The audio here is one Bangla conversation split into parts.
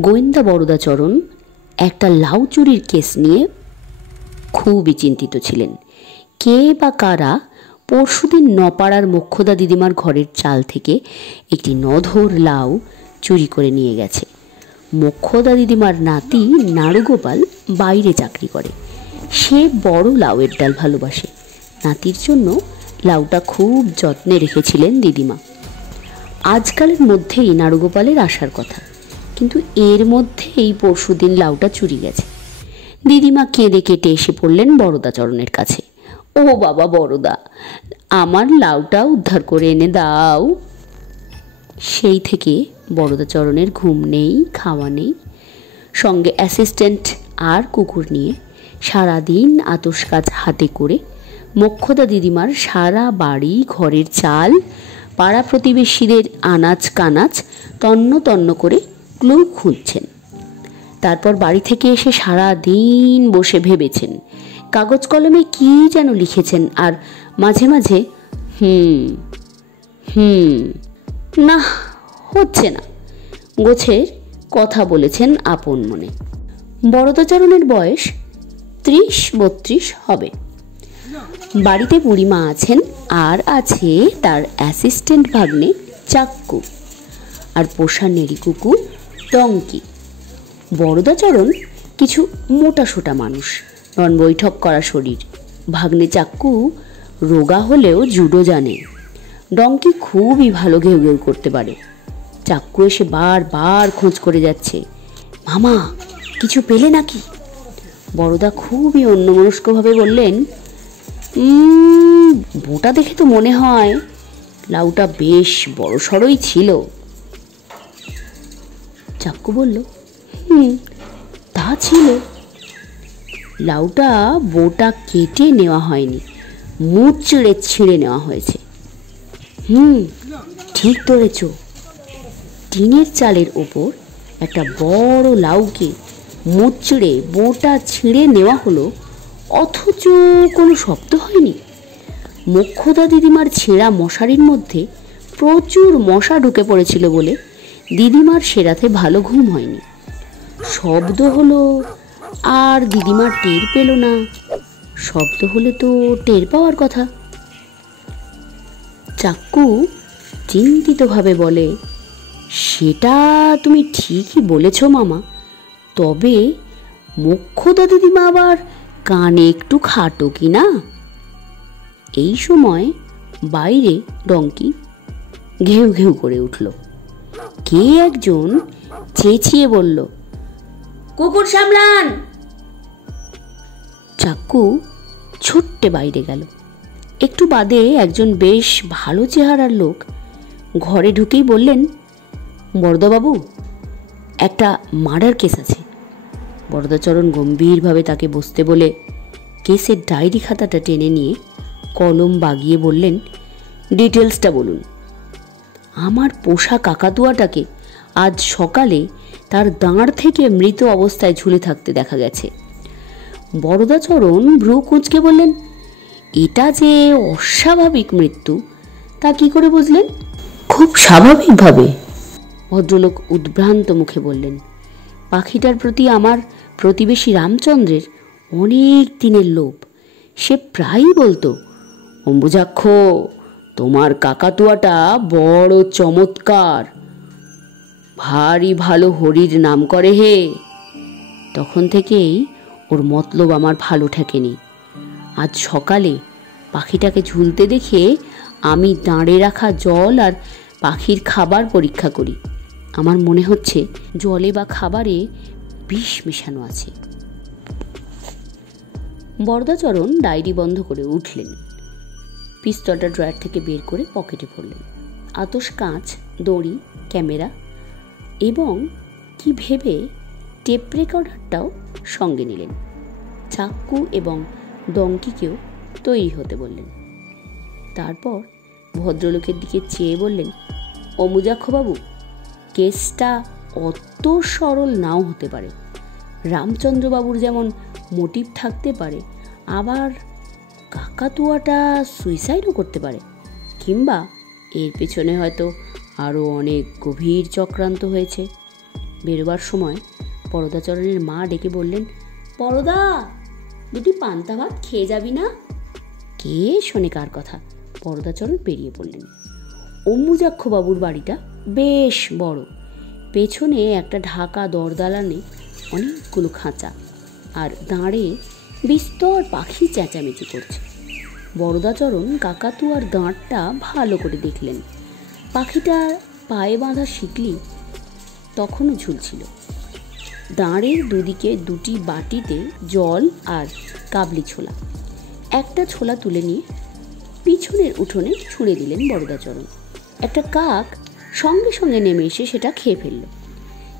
গোয়েন্দা বরদাচরণ একটা লাউ চুরির কেস নিয়ে খুবই চিন্তিত ছিলেন। কে বা কারা পরশুদিন নপাড়ার মোক্ষদা দিদিমার ঘরের চাল থেকে একটি নধর লাউ চুরি করে নিয়ে গেছে। মোক্ষদা দিদিমার নাতি নাড়ুগোপাল বাইরে চাকরি করে। সে বড় লাউয়ের ডাল ভালোবাসে। নাতির জন্য লাউটা খুব যত্নে রেখেছিলেন দিদিমা। আজকালের মধ্যেই নাড়ুগোপালের আসার কথা, কিন্তু এর মধ্যেই পরশুদিন লাউটা চুরি গেছে। দিদিমা কেঁদে কেটে এসে পড়লেন বরদাচরণের কাছে। ও বাবা বড়দা, আমার লাউটা উদ্ধার করে এনে দাও। সেই থেকে বরদাচরণের ঘুম নেই, খাওয়া নেই। সঙ্গে অ্যাসিস্ট্যান্ট আর কুকুর নিয়ে সারাদিন আতস কাজ হাতে করে মোক্ষদা দিদিমার সারা বাড়ি, ঘরের চাল, পাড়া প্রতিবেশীদের আনাজ কানাজ তন্ন তন্ন করে ক্লু খুঁজছেন। তারপর বাড়ি থেকে এসে সারা দিন বসে ভেবেছেন, কাগজ কলমে কি যেন লিখেছেন, আর মাঝে মাঝে না হচ্ছে না গোছের কথা বলেছেন আপন মনে। বরদাচরণের বয়স 30-32 হবে। বাড়িতে বুড়িমা আছেন, আর আছে তার অ্যাসিস্ট্যান্ট ভাগ্নে চাক্কু, আর পোষা নেড়ি কুকুর ডঙ্কি। বরদাচরণ কিছু মোটা সোটা মানুষ, নন বৈঠক করা শরীর। ভাগ্নে চাক্কু রোগা হলেও জুডো জানে। ডঙ্কি খুবই ভালো ঘেউ ঘেউ করতে পারে। চাক্কু এসে বারবার খোঁজ করে যাচ্ছে, মামা কিছু পেলে নাকি? বড়দা খুবই অন্যমনস্কভাবে বললেন, বোটা দেখে তো মনে হয় লাউটা বেশ বড় সড়ই ছিল। চাক্কু বলল, তা ছিল। লাউটা বোটা কেটে নেওয়া হয়নি, মুচড়ে ছিঁড়ে নেওয়া হয়েছে। ঠিক ধরেছ। টিনের চালের ওপর একটা বড় লাউকে মুচড়ে বোটা ছিঁড়ে নেওয়া হলো, অথচ কোনো শব্দ হয়নি। মোক্ষদা দিদিমার ছেঁড়া মশারির মধ্যে প্রচুর মশা ঢুকে পড়েছিল বলে দিদিমার সে রাতে ভালো ঘুম হয়নি। শব্দ হলো আর দিদিমা টের পেল না। শব্দ হলে তো টের পাওয়ার কথা। চাক্কু চিন্তিতভাবে বলে, সেটা তুমি ঠিকই বলেছ মামা, তবে মোক্ষদা দিদিমা আবার কানে একটু খাটো কি না? এই সময় বাইরে ডঙ্কি ঘেউ ঘেউ করে উঠল। কে একজন চেঁচিয়ে বলল, কুকুর সামলান। চাক্কু ছুট্টে বাইরে গেল। একটু বাদে একজন বেশ ভালো চেহারার লোক ঘরে ঢুকেই বললেন, বরদাবাবু, একটা মার্ডার কেস আছে। বরদাচরণ গম্ভীরভাবে তাকে বসতে বলে কেসের ডায়েরি খাতাটা টেনে নিয়ে কলম বাগিয়ে বললেন, ডিটেলসটা বলুন। আমার পোষা কাকাতুয়াটাকে আজ সকালে তার দাঁড় থেকে মৃত অবস্থায় ঝুলে থাকতে দেখা গেছে। বরদাচরণ ভ্রু কুঁচকে বললেন, এটা যে অস্বাভাবিক মৃত্যু তা কি করে বুঝলেন? খুব স্বাভাবিকভাবে, ভদ্রলোক উদ্ভ্রান্ত মুখে বললেন। পাখিটার প্রতি আমার প্রতিবেশী রামচন্দ্রের অনেক দিনের লোভ। সে প্রায়ই বলতো, অম্বুজাক্ষ, তোমার কাকাতুয়াটা বড় চমৎকার, ভারী ভালো হরির নাম করে হে। তখন থেকেই ওর মতলব আমার ভালো ঠেকেনি। আজ সকালে পাখিটাকে ঝুলতে দেখে আমি দাঁড়ে রাখা জল আর পাখির খাবার পরীক্ষা করি। আমার মনে হচ্ছে জলে বা খাবারে বিষ মেশানো আছে। বরদাচরণ ডায়েরি বন্ধ করে উঠলেন। পিস্তলটা ড্রয়ার থেকে বের করে পকেটে ভরলেন। আতস কাঁচ, দড়ি, ক্যামেরা এবং কি ভেবে টেপ রেকর্ডারটাও সঙ্গে নিলেন। চাক্কু এবং ডঙ্কিকেও তৈরি হতে বললেন। তারপর ভদ্রলোকের দিকে চেয়ে বললেন, অম্বুজাক্ষবাবু, কেসটা অত সরল নাও হতে পারে। রামচন্দ্রবাবুর যেমন মোটিভ থাকতে পারে, আবার কাকাতুয়াটা সুইসাইডও করতে পারে, কিংবা এর পেছনে হয়তো আরও অনেক গভীর চক্রান্ত হয়েছে। বেরোবার সময় বরদাচরণের মা ডেকে বললেন, বরদা, দুটি পান্তা ভাত খেয়ে যাবি না? কে শোনে কার কথা? বরদাচরণ বেরিয়ে পড়লেন। অম্বুজাক্ষবাবুর বাড়িটা বেশ বড়। পেছনে একটা ঢাকা দরদালানে অনেকগুলো খাঁচা, আর দাঁড়ে বিস্তর পাখি চেঁচামেচি করছে। বরদাচরণ কাকাতুয়ার দাঁড়টা ভালো করে দেখলেন। পাখিটার পায়ে বাঁধা শিকলি তখনও ঝুলছিল। দাঁড়ের দুদিকে দুটি বাটিতে জল আর কাবলি ছোলা। একটা ছোলা তুলে নিয়ে পিছনের উঠোনে ছুঁড়ে দিলেন বরদাচরণ। একটা কাক সঙ্গে সঙ্গে নেমে এসে সেটা খেয়ে ফেলল।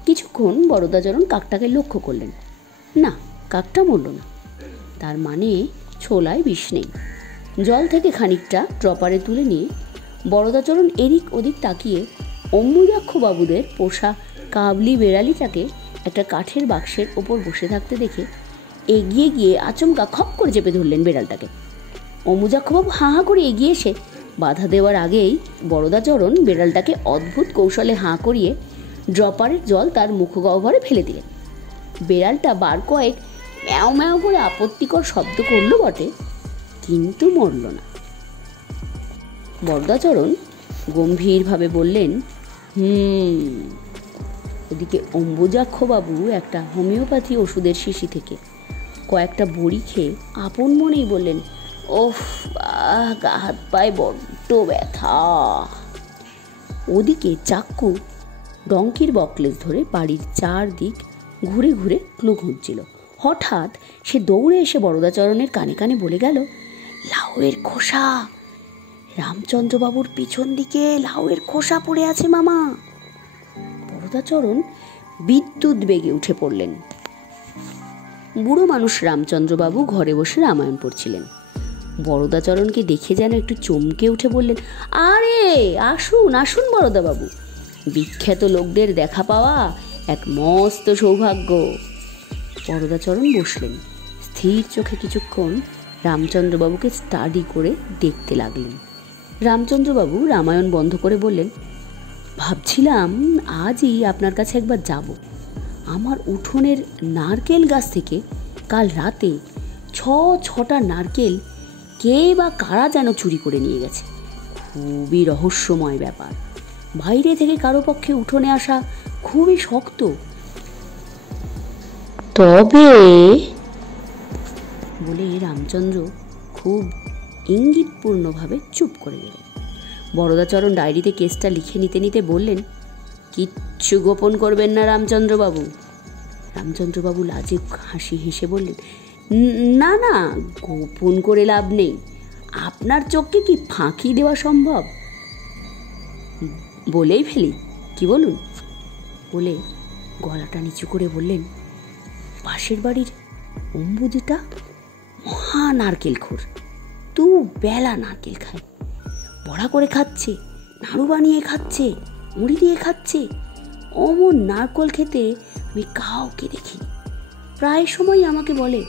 কিছুক্ষণ বরদাচরণ কাকটাকে লক্ষ্য করলেন। না, কাকটা মরল না। তার মানে ছোলায় বিষ নেই। জল থেকে খানিকটা ড্রপারে তুলে নিয়ে বরদাচরণ এদিক ওদিক তাকিয়ে অম্বুজাক্ষবাবুদের পোষা কাবলি বেড়ালিটাকে একটা কাঠের বাক্সের ওপর বসে থাকতে দেখে এগিয়ে গিয়ে আচমকা খপ করে চেপে ধরলেন বেড়ালটাকে। অম্বুজাক্ষবাবু হাঁ হাঁ করে এগিয়ে এসে বাধা দেওয়ার আগেই বরদাচরণ বেড়ালটাকে অদ্ভুত কৌশলে হাঁ করিয়ে ড্রপারের জল তার মুখগহ্বরে ফেলে দিলেন। বেড়ালটা বার কয়েক ম্যাও ম্যাও করে আপত্তিকর শব্দ করল বটে, কিন্তু মরল না। বরদাচরণ গম্ভীরভাবে বললেন, ওদিকে অম্বুজাক্ষবাবু একটা হোমিওপ্যাথি ওষুধের শিশি থেকে কয়েকটা বড়ি খেয়ে আপন মনেই বললেন, ওফ, গা হাত পায়ে বড্ড ব্যথা। ওদিকে চাক্কু ডঙ্কির বকলেস ধরে বাড়ির চারদিক ঘুরে ঘুরে ক্লু খুঁজছিল। হঠাৎ সে দৌড়ে এসে বরদাচরণের কানে কানে বলে গেল, লাউয়ের খোসা, রামচন্দ্রবাবুর পিছন দিকে লাউয়ের খোসা পড়ে আছে মামা। বরদাচরণ বিদ্যুৎ বেগে উঠে পড়লেন। বুড়ো মানুষ রামচন্দ্রবাবু ঘরে বসে রামায়ণ পড়ছিলেন। বরদাচরণকে দেখে যেন একটু চমকে উঠে বললেন, আরে আসুন আসুন বরদাবাবু, বিখ্যাত লোকদের দেখা পাওয়া এক মস্ত সৌভাগ্য। বরদাচরণ বসলেন। স্থির চোখে কিছুক্ষণ রামচন্দ্রবাবুকে স্টাডি করে দেখতে লাগলেন। রামচন্দ্রবাবু রামায়ণ বন্ধ করে বললেন, ভাবছিলাম আজই আপনার কাছে একবার যাব। আমার উঠোনের নারকেল গাছ থেকে কাল রাতে ছটা নারকেল কে বা কারা যেন চুরি করে নিয়ে গেছে। খুবই রহস্যময় ব্যাপার। বাইরে থেকে কারো পক্ষে উঠোনে আসা খুবই শক্ত। তবে বলে রামচন্দ্র খুব ইঙ্গিতপূর্ণভাবে চুপ করে গেলেন। বরদাচরণ ডায়েরিতে কেসটা লিখে নিতে নিতে বললেন, কিচ্ছু গোপন করবেন না রামচন্দ্রবাবু। রামচন্দ্রবাবু লাজে হাসি হেসে বললেন, না না, গোপন করে লাভ নেই। আপনার চোখকে কি ফাঁকি দেওয়া সম্ভব? বলেই ফেলি, কি বলুন? বলে গলাটা নিচু করে বললেন, পাশের বাড়ির অম্বুজিটা মহা নারকেল খোর, তু বেলা নারকেল খায়, বড়া করে খাচ্ছে, নাড়ু বানিয়ে খাচ্ছে, মুড়ি দিয়ে খাচ্ছে। অমন নারকেল খেতে আমি কাউকে দেখিনি। প্রায় সময় আমাকে বলে,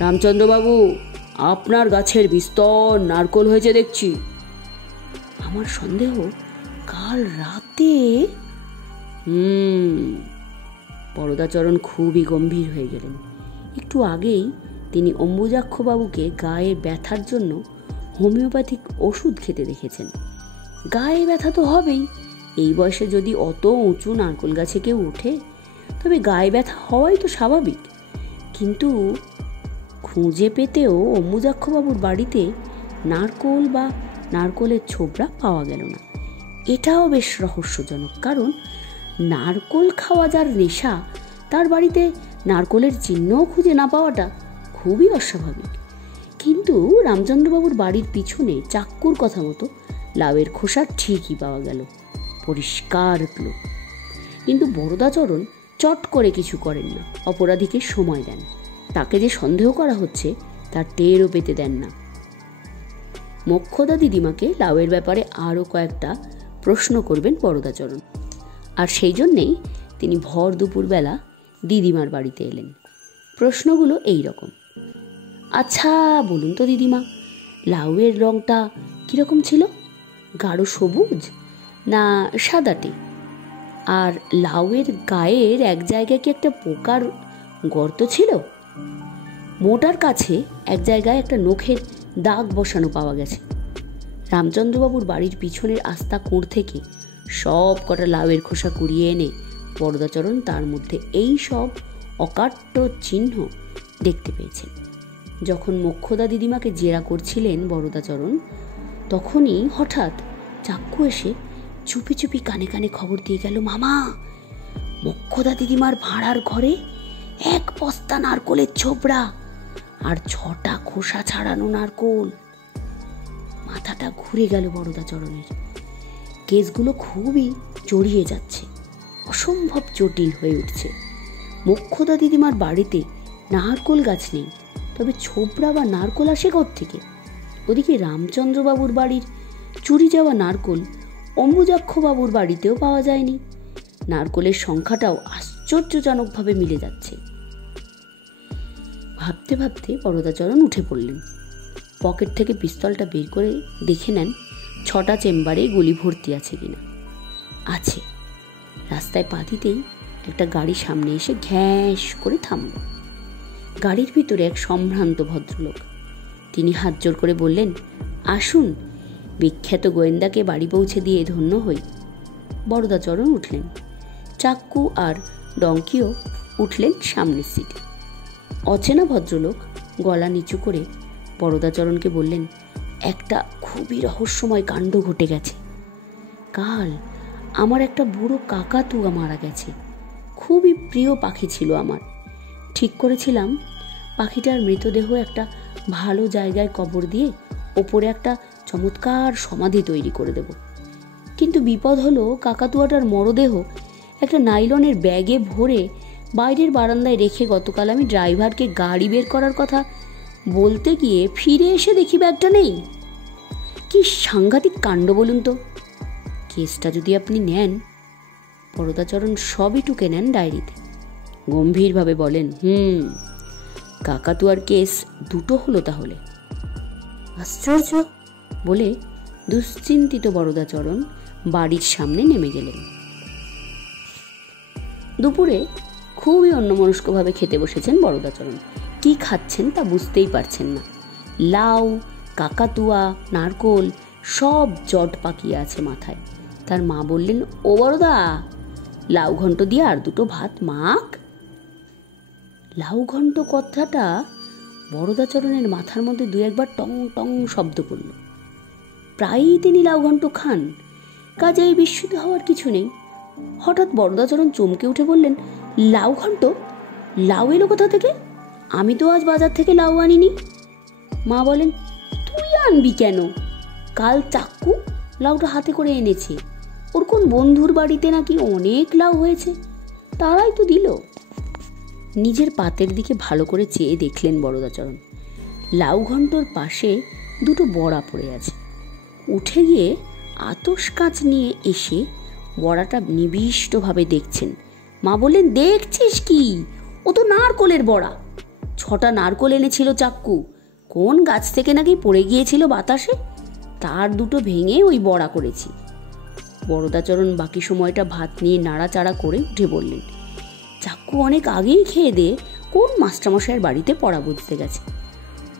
রামচন্দ্রবাবু, আপনার গাছের বিস্তর নারকেল হয়েছে দেখছি। আমার সন্দেহ কাল রাতে। বরদাচরণ খুবই গম্ভীর হয়ে গেলেন। একটু আগেই তিনি অম্বুজাক্ষবাবুকে গায়ে ব্যথার জন্য হোমিওপ্যাথিক ওষুধ খেতে দেখেছেন। গায়ে ব্যথা তো হবেই, এই বয়সে যদি অত উঁচু নারকেল গাছে কেউ ওঠে তবে গায়ে ব্যথা হওয়াই তো স্বাভাবিক। কিন্তু খুঁজে পেতেও অম্বুজাক্ষবাবুর বাড়িতে নারকেল বা নারকেলের ছোবড়া পাওয়া গেল না। এটাও বেশ রহস্যজনক, কারণ নারকেল খাওয়া যার নেশা, তার বাড়িতে নারকেলের চিহ্নও খুঁজে না পাওয়াটা খুবই অস্বাভাবিক। কিন্তু রামচন্দ্রবাবুর বাড়ির পিছনে চাক্কুর কথা মতো লাউয়ের খোসা ঠিকই পাওয়া গেল, পরিষ্কার ক্লু। কিন্তু বরদাচরণ চট করে কিছু করেন না, অপরাধীকে সময় দেন। তাকে যে সন্দেহ করা হচ্ছে তার টেরও পেতে দেন না। মোক্ষদা দিদিমাকে লাউয়ের ব্যাপারে আরও কয়েকটা প্রশ্ন করবেন বরদাচরণ, আর সেই জন্যেই তিনি ভর দুপুরবেলা দিদিমার বাড়িতে এলেন। প্রশ্নগুলো এই রকম, আচ্ছা বলুন তো দিদিমা, লাউয়ের রঙটা কীরকম ছিল? গাঢ় সবুজ না সাদাটে? আর লাউয়ের গায়ের এক জায়গায় কি একটা পোকার গর্ত ছিল। মোটার কাছে এক জায়গায় একটা নখের দাগ বসানো পাওয়া গেছে। রামচন্দ্রবাবুর বাড়ির পিছনের আস্তা কোণ থেকে সব কটা লাউয়ের খোসা কুড়িয়ে এনে বরদাচরণ তার মধ্যে এই সব অকাট্য চিহ্ন দেখতে পেয়েছেন। যখন মোক্ষদা দিদিমাকে জেরা করছিলেন বরদাচরণ, তখনই হঠাৎ চাক্কু এসে চুপি চুপি কানে কানে খবর দিয়ে গেল, মামা, মোক্ষদা দিদিমার ভাড়ার ঘরে 1 বস্তা নারকোলের ছোবড়া আর 6টা খোসা ছাড়ানো নারকোল। মাথাটা ঘুরে গেল বরদাচরণের। কেসগুলো খুবই জড়িয়ে যাচ্ছে, অসম্ভব জটিল হয়ে উঠছে। মোক্ষদা দিদিমার বাড়িতে নারকোল গাছ নেই, তবে ছোবড়া বা নারকোল আসে কোত্থেকে? ওদিকে রামচন্দ্রবাবুর বাড়ির চুরি যাওয়া নারকোল অম্বুজাক্ষবাবুর বাড়িতেও পাওয়া যায়নি। নারকোলের সংখ্যাটাও আশ্চর্যজনকভাবে মিলে যাচ্ছে। ভাবতে ভাবতে বরদাচরণ উঠে পড়লেন। পকেট থেকে পিস্তলটা বের করে দেখে নেন 6টা চেম্বারে গুলি ভর্তি আছে কিনা। আছে। রাস্তায় পা দিতেই একটা গাড়ি সামনে এসে ঘ্যাঁস করে থামল। গাড়ির ভিতরে এক সম্ভ্রান্ত ভদ্রলোক। তিনি হাত জোর করে বললেন, আসুন, বিখ্যাত গোয়েন্দাকে বাড়ি পৌঁছে দিয়ে ধন্য হই। বরদাচরণ উঠলেন। চাক্কু আর ডঙ্কিও উঠলেন সামনের সিটে। অচেনা ভদ্রলোক গলা নিচু করে বরদাচরণকে বললেন, একটা খুবই রহস্যময় কাণ্ড ঘটে গেছে। কাল আমার একটা বুড়ো কাকাতুয়া মারা গেছে। খুবই প্রিয় পাখি ছিল আমার। ঠিক করেছিলাম পাখিটার মৃতদেহ একটা ভালো জায়গায় কবর দিয়ে ওপরে একটা চমৎকার সমাধি তৈরি করে দেব। কিন্তু বিপদ হলো, কাকাতুয়াটার মরদেহ একটা নাইলনের ব্যাগে ভরে বাইরের বারান্দায় রেখে গতকাল আমি ড্রাইভারকে গাড়ি বের করার কথা বলতে গিয়ে ফিরে এসে দেখি ব্যাগটা নেই। কি সাংঘাতিক কাণ্ড বলুন তো। কেসটা যদি আপনি নেন। বরদাচরণ সবই টুকে নেন ডায়েরিতে। গম্ভীরভাবে বলেন, কাকাতুয়ার কেস 2টো হলো তাহলে। আশ্চর্য বলে দুশ্চিন্তিত বরদাচরণ বাড়ির সামনে নেমে গেলেন। দুপুরে খুবই অন্যমনস্কভাবে খেতে বসেছেন বরদাচরণ। কি খাচ্ছেন তা বুঝতেই পারছেন না। লাউ, কাকাতুয়া, নারকোল সব জট পাকিয়ে আছে মাথায়। তার মা বললেন, ও বড়দা, লাউ ঘন্ট দিয়ে আর 2টো ভাত মাখ। লাউ ঘন্ট কথাটা বরদাচরণের মাথার মধ্যে 2-1বার টং টং শব্দ করল। প্রায়ই তিনি লাউ ঘন্ট খান, কাজেই বিস্মিত হওয়ার কিছু নেই। হঠাৎ বরদাচরণ চমকে উঠে বললেন, লাউ ঘন্ট? লাউ এলো কোথা থেকে? আমি তো আজ বাজার থেকে লাউ আনিনি। মা বলেন, তুই আনবি কেন? কাল চাক্কু লাউটা হাতে করে এনেছে। ওর কোন বন্ধুর বাড়িতে নাকি অনেক লাউ হয়েছে, তারাই তো দিল। নিজের পাতের দিকে ভালো করে চেয়ে দেখলেন বরদাচরণ। লাউ ঘন্টর পাশে 2টো বড়া পড়ে আছে। উঠে গিয়ে আতস কাঁচ নিয়ে এসে বড়াটা নিবিষ্টভাবে দেখছেন। মা বললেন, দেখছিস কি? ও তো নারকোলের বড়া। 6টা নারকোল এনেছিল চাক্কু, কোন গাছ থেকে নাকি পড়ে গিয়েছিল বাতাসে, তার 2টো ভেঙে ওই বড়া করেছি। বরদাচরণ বাকি সময়টা ভাত নিয়ে নাড়াচাড়া করে উঠে বললেন, চাক্কু অনেক আগেই খেয়ে দিয়ে কোন মাস্টারমশাইয়ের বাড়িতে পড়া বুঝতে গেছে।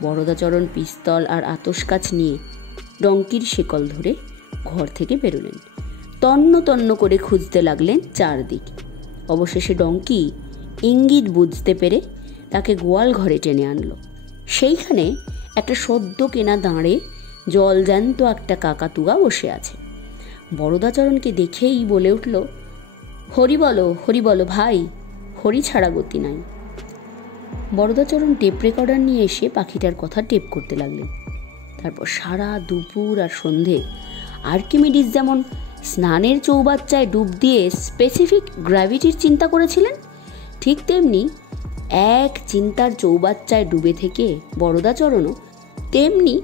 বরদাচরণ পিস্তল আর আতস কাঁচ নিয়ে ডঙ্কির শেকল ধরে ঘর থেকে বেরোলেন। তন্ন তন্ন করে খুঁজতে লাগলেন চারদিক। অবশেষে ডঙ্কি ইঙ্গিত বুঝতে পেরে তাকে গোয়াল ঘরে টেনে আনলো। সেইখানে একটা সদ্য কেনা দাঁড়ে জলজ্যান্ত একটা কাকাতুয়া বসে আছে। বরদাচরণকে দেখেই বলে উঠল, হরি বলো, হরি বলো ভাই, হরি ছাড়া গতি নাই। বরদাচরণ টেপ রেকর্ডার নিয়ে এসে পাখিটার কথা টেপ করতে লাগলেন। তারপর সারা দুপুর আর সন্ধে আর্কিমিডিস যেমন স্নানের চৌবাচ্চায় ডুব দিয়ে স্পেসিফিক গ্র্যাভিটির চিন্তা করেছিলেন, ঠিক তেমনি এক চিন্তার চৌবাচ্চায় ডুবে থেকে বরদাচরণও তেমনি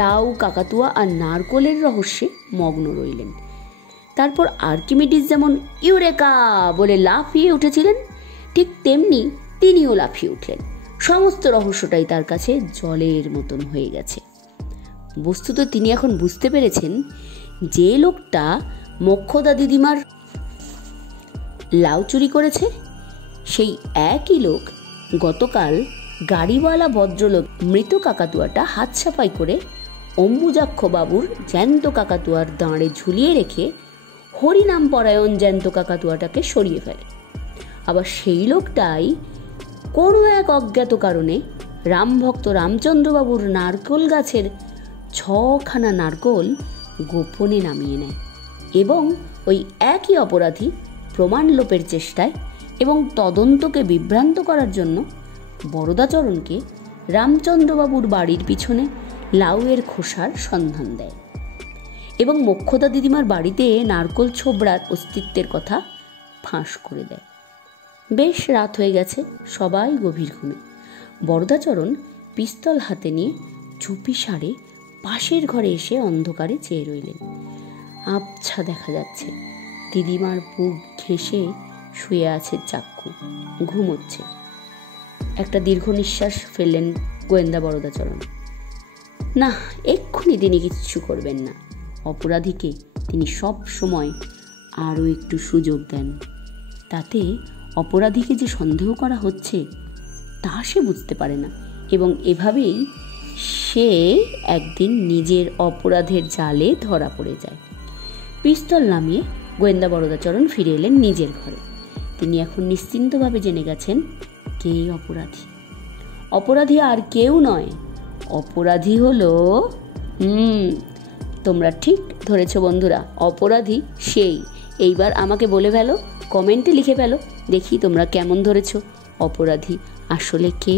লাউ, কাকাতুয়া আর নারকোলের রহস্যে মগ্ন রইলেন। তারপর আর্কিমিডিস যেমন ইউরেকা বলে লাফিয়ে উঠেছিলেন, ঠিক তেমনি তিনিও লাফিয়ে উঠলেন। সমস্ত রহস্যটাই তার কাছে জলের মতন হয়ে গেছে। বস্তুত তিনি এখন বুঝতে পেরেছেন যে লোকটা মোক্ষদা দিদিমার লাউ চুরি করেছে, সেই একই লোক গতকাল গাড়িওয়ালা ভদ্রলোক মৃত কাকাতুয়াটা হাত সাফাই করে অম্বুজাক্ষ বাবুর জ্যান্ত কাকাতুয়ার দাঁড়ে ঝুলিয়ে রেখে হরিনাম পরায়ণ জ্যান্ত কাকাতুয়াটাকে সরিয়ে ফেলে। আবার সেই লোকটাই কোনো এক অজ্ঞাত কারণে রামভক্ত রামচন্দ্রবাবুর নারকোল গাছের 6খানা নারকোল গোপনে নামিয়ে নেয় এবং ওই একই অপরাধী প্রমাণ লোপের চেষ্টায় এবং তদন্তকে বিভ্রান্ত করার জন্য বরদাচরণকে রামচন্দ্রবাবুর বাড়ির পিছনে লাউয়ের খোসার সন্ধান দেয় এবং মোক্ষদা দিদিমার বাড়িতে নারকোল ছোবড়ার অস্তিত্বের কথা ফাঁস করে দেয়। বেশ রাত হয়ে গেছে, সবাই গভীর ঘুমে। বরদাচরণ পিস্তল হাতে নিয়ে চুপি সারে পাশের ঘরে এসে অন্ধকারে চেয়ে রইলেন। আবছা দেখা যাচ্ছে দিদিমার বুক ঘেঁষে শুয়ে আছে চাক্কু, ঘুমোচ্ছে। একটা দীর্ঘ নিঃশ্বাস ফেললেন গোয়েন্দা বরদাচরণ। না, এক্ষুনি তিনি কিচ্ছু করবেন না। অপরাধীকে তিনি সব সময় আরও একটু সুযোগ দেন, তাতে অপরাধীকে যে সন্দেহ করা হচ্ছে তা সে বুঝতে পারে না এবং এভাবেই সে একদিন নিজের অপরাধের জালে ধরা পড়ে যায়। পিস্তল নামিয়ে গোয়েন্দা বরদাচরণ ফিরে এলেন নিজের ঘরে। তিনি এখন নিশ্চিন্তভাবে জেনে গেছেন কে অপরাধী। অপরাধী আর কেউ নয়, অপরাধী হলো তোমরা ঠিক ধরেছ বন্ধুরা, অপরাধী সেই। এইবার আমাকে বলে ফেলো, কমেন্টে লিখে ফেলো, দেখি তোমরা কেমন ধরেছ অপরাধী আসলে কে।